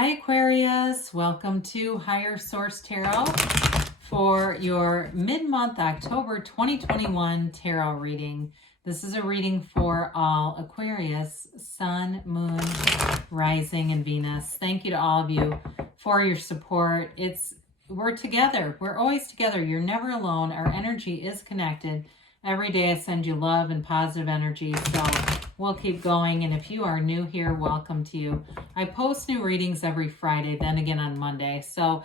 Hi Aquarius, welcome to Higher Source Tarot for your mid-month October 2021 tarot reading. This is a reading for all Aquarius, Sun, Moon, Rising, and Venus. Thank you to all of you for your support. We're together. We're always together. You're never alone. Our energy is connected. Every day I send you love and positive energy, so we'll keep going. And if you are new here, welcome to you. I post new readings every Friday, then again on Monday. So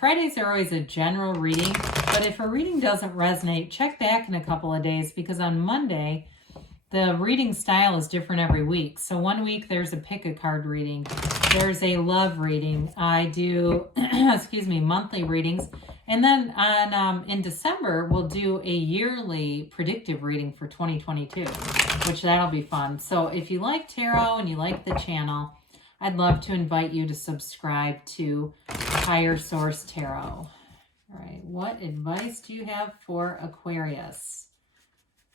Fridays are always a general reading, but if a reading doesn't resonate, check back in a couple of days, because on Monday, the reading style is different every week. So one week there's a pick a card reading. There's a love reading. I do, monthly readings. And then in December, we'll do a yearly predictive reading for 2022, which that'll be fun. So if you like tarot and you like the channel, I'd love to invite you to subscribe to Higher Source Tarot. All right, what advice do you have for Aquarius?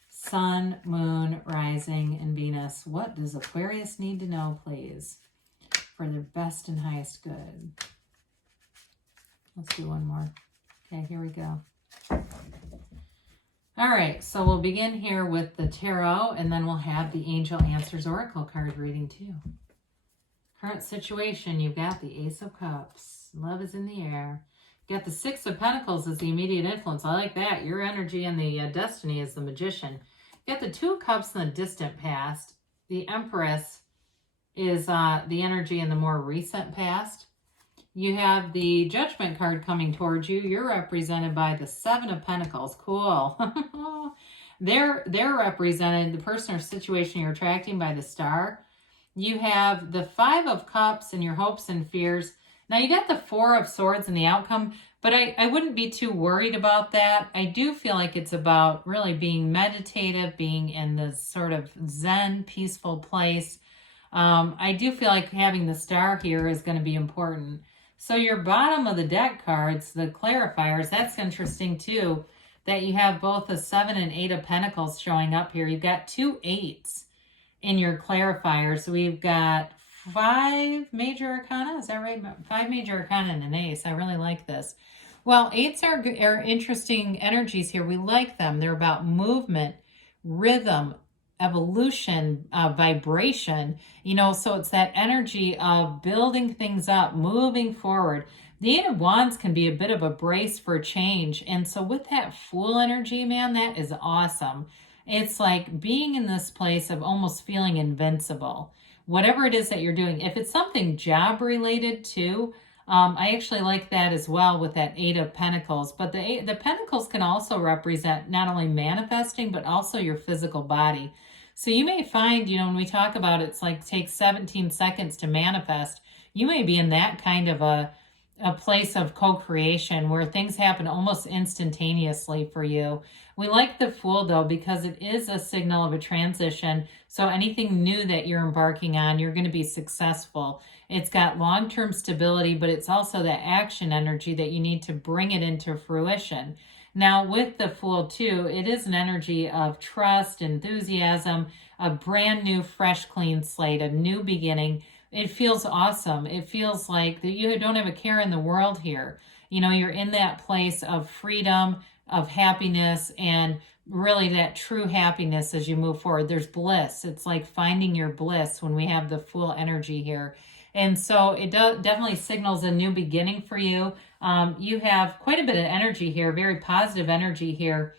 Sun, Moon, Rising, and Venus. What does Aquarius need to know, please, for their best and highest good? Let's do one more. Okay, here we go. All right, so we'll begin here with the tarot, and then we'll have the Angel Answers Oracle card reading too. Current situation, you've got the Ace of Cups. Love is in the air. You got the Six of Pentacles as the immediate influence. I like that. Your energy and the destiny is the Magician. You got the Two of Cups in the distant past. The Empress is the energy in the more recent past. You have the Judgment card coming towards you. You're represented by the Seven of Pentacles. Cool. They're represented, the person or situation you're attracting, by the Star. You have the Five of Cups and your hopes and fears. Now you got the Four of Swords and the outcome, but I wouldn't be too worried about that. I do feel like it's about really being meditative, being in this sort of Zen, peaceful place. I do feel like having the Star here is going to be important. So your bottom of the deck cards, the clarifiers, that's interesting too, that you have both the Seven and Eight of Pentacles showing up here. You've got two eights in your clarifiers. We've got 5 major arcana. Is that right? 5 major arcana and an ace. I really like this. Well, eights are interesting energies here. We like them. They're about movement, rhythm, evolution, vibration, so it's that energy of building things up, moving forward. The Eight of Wands can be a bit of a brace for change. And so with that Fool energy, man, that is awesome. It's like being in this place of almost feeling invincible. Whatever it is that you're doing, if it's something job related too, I actually like that as well with that Eight of Pentacles. But the Pentacles can also represent not only manifesting, but also your physical body. So you may find, when we talk about it's like takes 17 seconds to manifest, you may be in that kind of a place of co-creation where things happen almost instantaneously for you. We like the Fool though, because it is a signal of a transition. So anything new that you're embarking on, you're going to be successful. It's got long-term stability, but it's also that action energy that you need to bring it into fruition. Now with the Fool too, it is an energy of trust, enthusiasm, a brand new, fresh, clean slate, a new beginning. It feels awesome. It feels like that you don't have a care in the world here. You're in that place of freedom, of happiness, and really that true happiness as you move forward. There's bliss. It's like finding your bliss when we have the Fool energy here. And so it definitely signals a new beginning for you. You have quite a bit of energy here, very positive energy here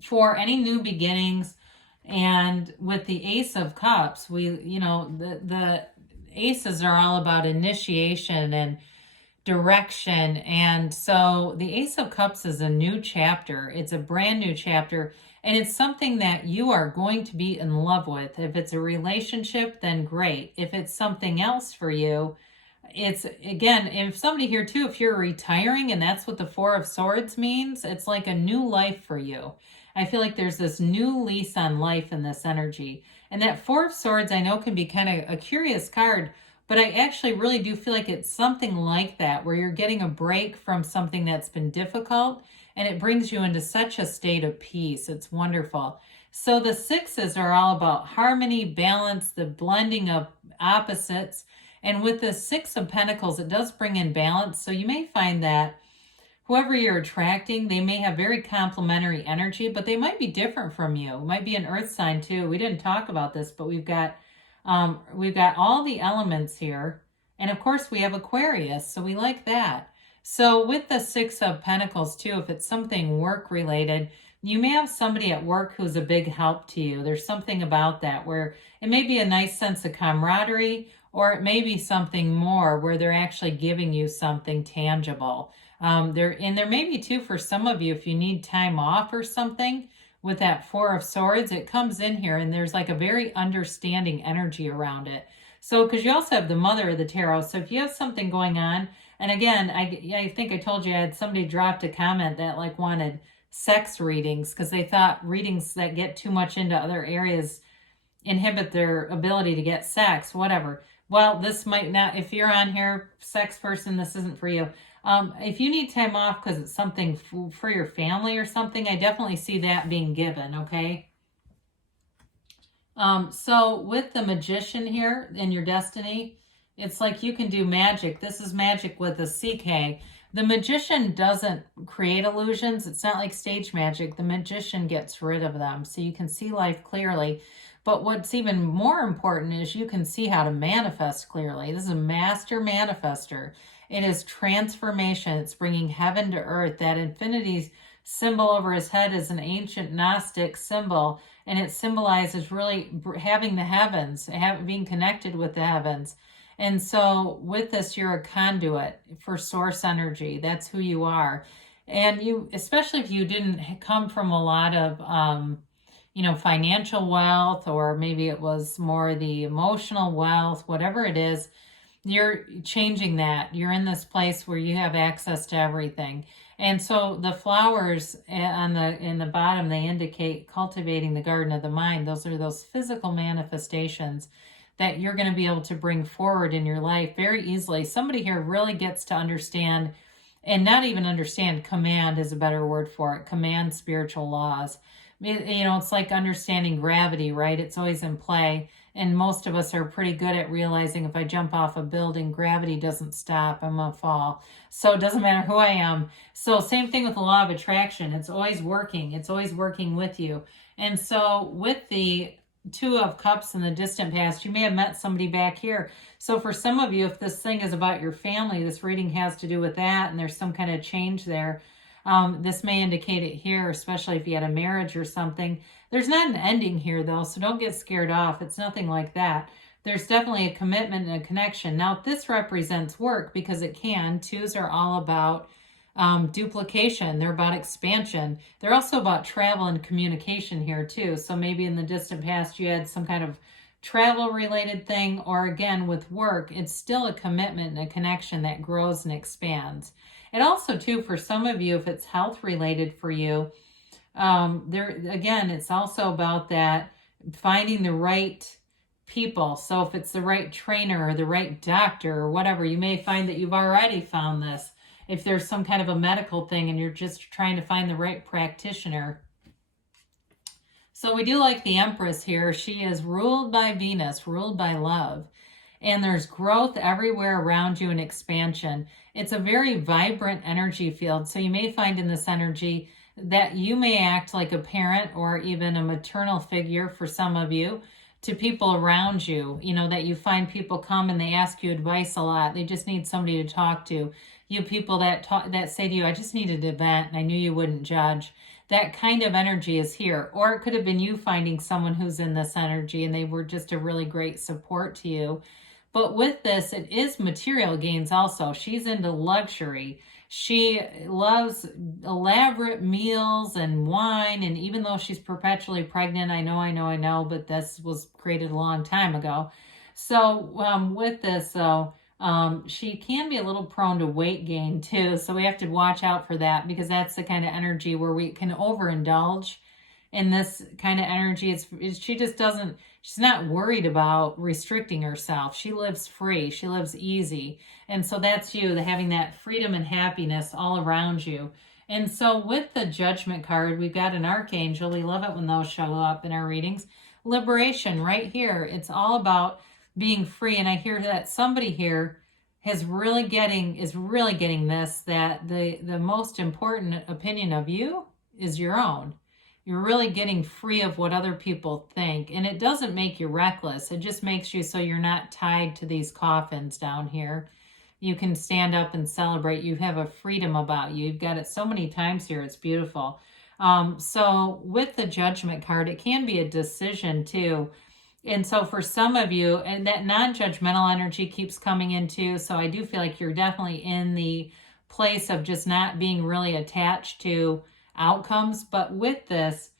for any new beginnings. And with the Ace of Cups, the aces are all about initiation and direction. And so the Ace of Cups is a new chapter. It's a brand new chapter. And it's something that you are going to be in love with. If it's a relationship, then great. If it's something else for you, it's, again, if somebody here too, if you're retiring and that's what the Four of Swords means, it's like a new life for you. I feel like there's this new lease on life in this energy. And that Four of Swords, I know, can be kind of a curious card, but I actually really do feel like it's something like that, where you're getting a break from something that's been difficult, and it brings you into such a state of peace. It's wonderful. So the sixes are all about harmony, balance, the blending of opposites. And with the Six of Pentacles, it does bring in balance. So you may find that whoever you're attracting, they may have very complementary energy, but they might be different from you. It might be an earth sign too. We didn't talk about this, but we've got all the elements here. And of course we have Aquarius, so we like that. So with the Six of Pentacles too, if it's something work related, you may have somebody at work who's a big help to you. There's something about that where it may be a nice sense of camaraderie, or it may be something more where they're actually giving you something tangible. There may be too, for some of you, if you need time off or something, with that Four of Swords, it comes in here and there's like a very understanding energy around it. So, because you also have the Mother of the Tarot. So if you have something going on, and again, I think I told you I had somebody dropped a comment that like wanted sex readings because they thought readings that get too much into other areas inhibit their ability to get sex, whatever. Well, this might not, if you're on here, sex person, this isn't for you. If you need time off because it's something for your family or something, I definitely see that being given, okay? So with the Magician here in your destiny, it's like you can do magic. This is magic with a CK. The Magician doesn't create illusions. It's not like stage magic. The Magician gets rid of them. So you can see life clearly. But what's even more important is you can see how to manifest clearly. This is a master manifester. It is transformation. It's bringing heaven to earth. That infinity symbol over his head is an ancient Gnostic symbol, and it symbolizes really having the heavens, being connected with the heavens. And so with this, you're a conduit for source energy. That's who you are. And you, especially if you didn't come from a lot of, financial wealth, or maybe it was more the emotional wealth, whatever it is, you're changing that. You're in this place where you have access to everything. And so the flowers in the bottom, they indicate cultivating the garden of the mind. Those are those physical manifestations that you're going to be able to bring forward in your life very easily. Somebody here really gets to understand, and not even understand, command is a better word for it, command spiritual laws. It's like understanding gravity, right? It's always in play. And most of us are pretty good at realizing if I jump off a building, gravity doesn't stop, I'm going to fall. So it doesn't matter who I am. So same thing with the law of attraction. It's always working. It's always working with you. And so with the Two of Cups in the distant past, you may have met somebody back here. So for some of you, if this thing is about your family, this reading has to do with that, and there's some kind of change there. This may indicate it here, especially if you had a marriage or something. There's not an ending here, though, so don't get scared off. It's nothing like that. There's definitely a commitment and a connection. Now, this represents work because it can. Twos are all about duplication. They're about expansion. They're also about travel and communication here, too. So maybe in the distant past, you had some kind of travel-related thing, or again, with work, it's still a commitment and a connection that grows and expands. And also, too, for some of you, if it's health-related for you, it's also about that finding the right people. So if it's the right trainer or the right doctor or whatever, you may find that you've already found this. If there's some kind of a medical thing and you're just trying to find the right practitioner. So we do like the Empress here. She is ruled by Venus, ruled by love. And there's growth everywhere around you and expansion. It's a very vibrant energy field. So you may find in this energy that you may act like a parent or even a maternal figure for some of you to people around you. That you find people come and they ask you advice a lot. They just need somebody to talk to. You people that say to you, I just needed an event and I knew you wouldn't judge. That kind of energy is here. Or it could have been you finding someone who's in this energy and they were just a really great support to you. But with this, it is material gains also. She's into luxury. She loves elaborate meals and wine. And even though she's perpetually pregnant, I know, but this was created a long time ago. So with this, though, she can be a little prone to weight gain too. So we have to watch out for that, because that's the kind of energy where we can overindulge in this kind of energy. She's not worried about restricting herself. She lives free. She lives easy. And so that's you, having that freedom and happiness all around you. And so with the Judgment card, we've got an Archangel. We love it when those show up in our readings. Liberation right here. It's all about being free. And I hear that somebody here is really getting this, that the most important opinion of you is your own. You're really getting free of what other people think. And it doesn't make you reckless. It just makes you so you're not tied to these coffins down here. You can stand up and celebrate. You have a freedom about you. You've got it so many times here. It's beautiful. So with the Judgment card, it can be a decision too. And so for some of you, and that non-judgmental energy keeps coming in too. So I do feel like you're definitely in the place of just not being really attached to outcomes. But with this,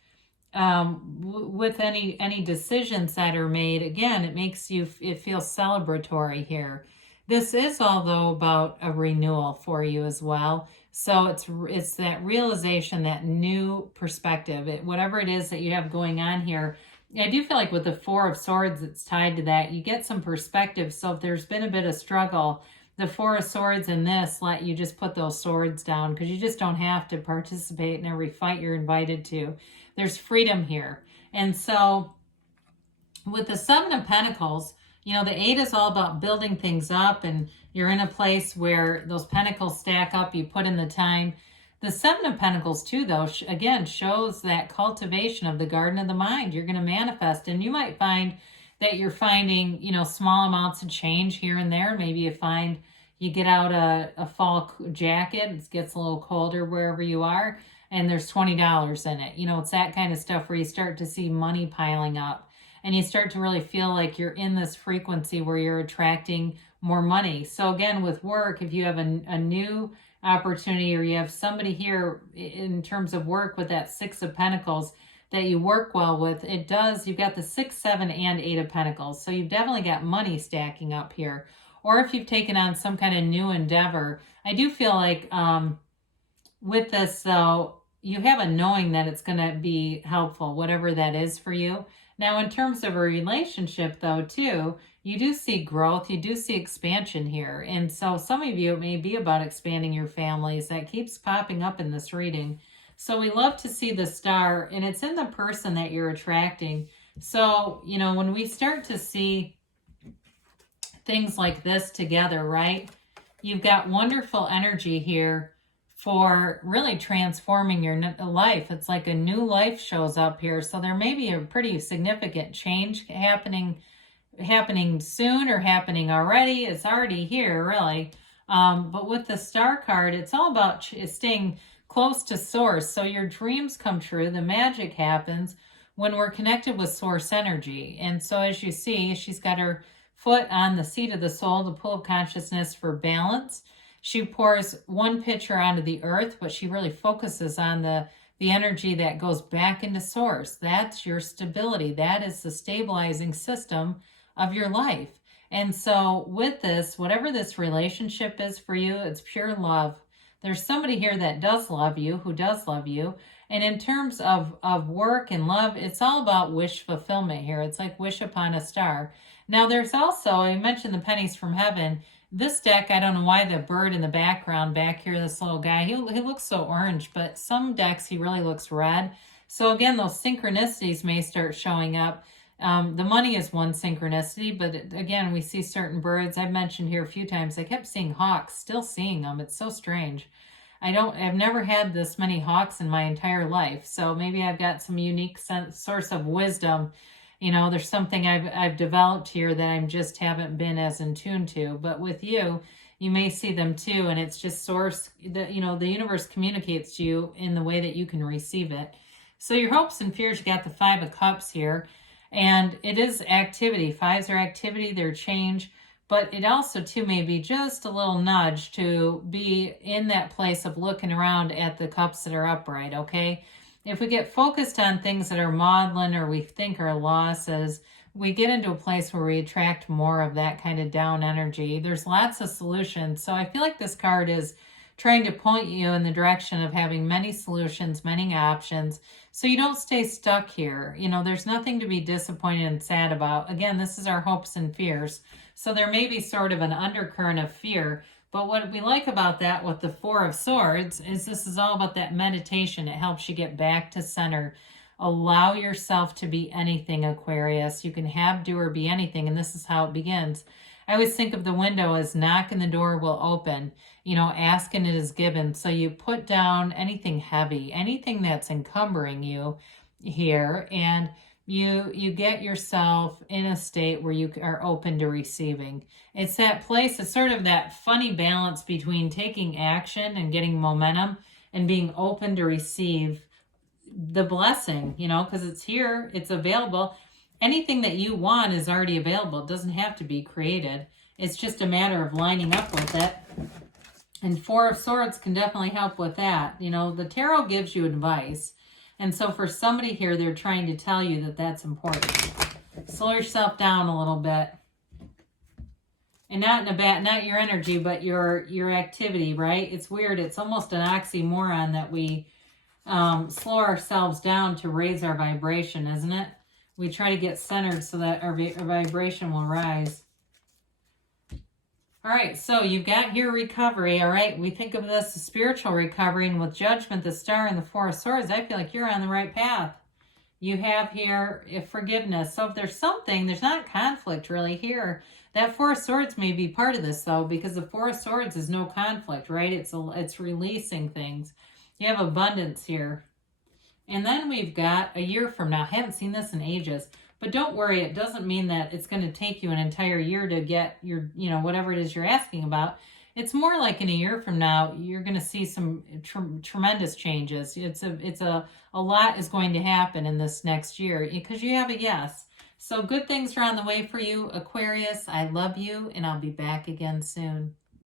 with any decisions that are made, again, it makes you, it feels celebratory here. This is, although, about a renewal for you as well. So it's that realization, that new perspective, whatever it is that you have going on here. I do feel like with the Four of Swords, it's tied to that. You get some perspective. So if there's been a bit of struggle, the Four of Swords in this let you just put those swords down, because you just don't have to participate in every fight you're invited to. There's freedom here. And so with the Seven of Pentacles, you know, the 8 is all about building things up, and you're in a place where those pentacles stack up, you put in the time. The Seven of Pentacles too, though, again, shows that cultivation of the garden of the mind. You're going to manifest, and you might find that you're finding, you know, small amounts of change here and there. Maybe you find you get out a fall jacket, it gets a little colder wherever you are, and there's $20 in it. You know, it's that kind of stuff where you start to see money piling up, and you start to really feel like you're in this frequency where you're attracting more money. So again, with work, if you have a new opportunity, or you have somebody here in terms of work with that Six of Pentacles that you work well with, it does, you've got the 6, 7, and 8 of Pentacles. So you've definitely got money stacking up here. Or if you've taken on some kind of new endeavor, I do feel like with this, though, you have a knowing that it's going to be helpful, whatever that is for you. Now, in terms of a relationship, though, too, you do see growth, you do see expansion here. And so some of you, it may be about expanding your families. That keeps popping up in this reading. So we love to see the star, and it's in the person that you're attracting. So, you know, when we start to see things like this together, right? You've got wonderful energy here for really transforming your life. It's like a new life shows up here. So there may be a pretty significant change happening soon, or happening already. It's already here, really. But with the star card, it's all about staying close to source. So your dreams come true. The magic happens when we're connected with source energy. And so as you see, she's got her foot on the seat of the soul, the pool of consciousness, for balance. She pours one pitcher onto the earth, but she really focuses on the energy that goes back into source. That's your stability. That is the stabilizing system of your life. And so with this, whatever this relationship is for you, it's pure love. There's somebody here that does love you, who does love you. And in terms of work and love, it's all about wish fulfillment here. It's like wish upon a star. Now there's also, I mentioned the pennies from heaven. This deck, I don't know why the bird in the background back here, this little guy, he looks so orange, but some decks he really looks red. So again, those synchronicities may start showing up. The money is one synchronicity, but again, we see certain birds. I've mentioned here a few times, I kept seeing hawks, still seeing them. It's so strange. I've never had this many hawks in my entire life. So maybe I've got some unique source of wisdom. You know, there's something I've developed here that I just haven't been as in tune to. But with you, you may see them too. And it's just source, the universe communicates to you in the way that you can receive it. So your hopes and fears, you got the 5 of Cups here. And it is activity. 5s are activity, they're change. But it also too may be just a little nudge to be in that place of looking around at the cups that are upright, okay? If we get focused on things that are maudlin or we think are losses, we get into a place where we attract more of that kind of down energy. There's lots of solutions. So I feel like this card is trying to point you in the direction of having many solutions, many options, so you don't stay stuck here. You know, there's nothing to be disappointed and sad about. Again, this is our hopes and fears. So there may be sort of an undercurrent of fear. But what we like about that with the 4 of Swords is this is all about that meditation. It helps you get back to center. Allow yourself to be anything, Aquarius. You can have, do, or be anything, and this is how it begins. I always think of the window as knock and the door will open. You know, ask and it is given. So you put down anything heavy, anything that's encumbering you here, and you get yourself in a state where you are open to receiving. It's that place, it's sort of that funny balance between taking action and getting momentum and being open to receive the blessing, you know, because it's here, it's available. Anything that you want is already available. It doesn't have to be created. It's just a matter of lining up with it. And Four of Swords can definitely help with that. You know, the tarot gives you advice. And so for somebody here, they're trying to tell you that that's important. Slow yourself down a little bit. And not in a bad, not your energy, but your activity, right? It's weird. It's almost an oxymoron that we slow ourselves down to raise our vibration, isn't it? We try to get centered so that our vibration will rise. All right, so you've got here recovery, all right? We think of this as spiritual recovery, and with Judgment, the Star, and the Four of Swords, I feel like you're on the right path. You have here forgiveness. So if there's something, there's not conflict really here. That Four of Swords may be part of this, though, because the Four of Swords is no conflict, right? It's releasing things. You have abundance here. And then we've got a year from now. I haven't seen this in ages. But don't worry, it doesn't mean that it's going to take you an entire year to get your, you know, whatever it is you're asking about. It's more like in a year from now, you're going to see some tremendous changes. A lot is going to happen in this next year because you have a yes. So good things are on the way for you, Aquarius. I love you, and I'll be back again soon.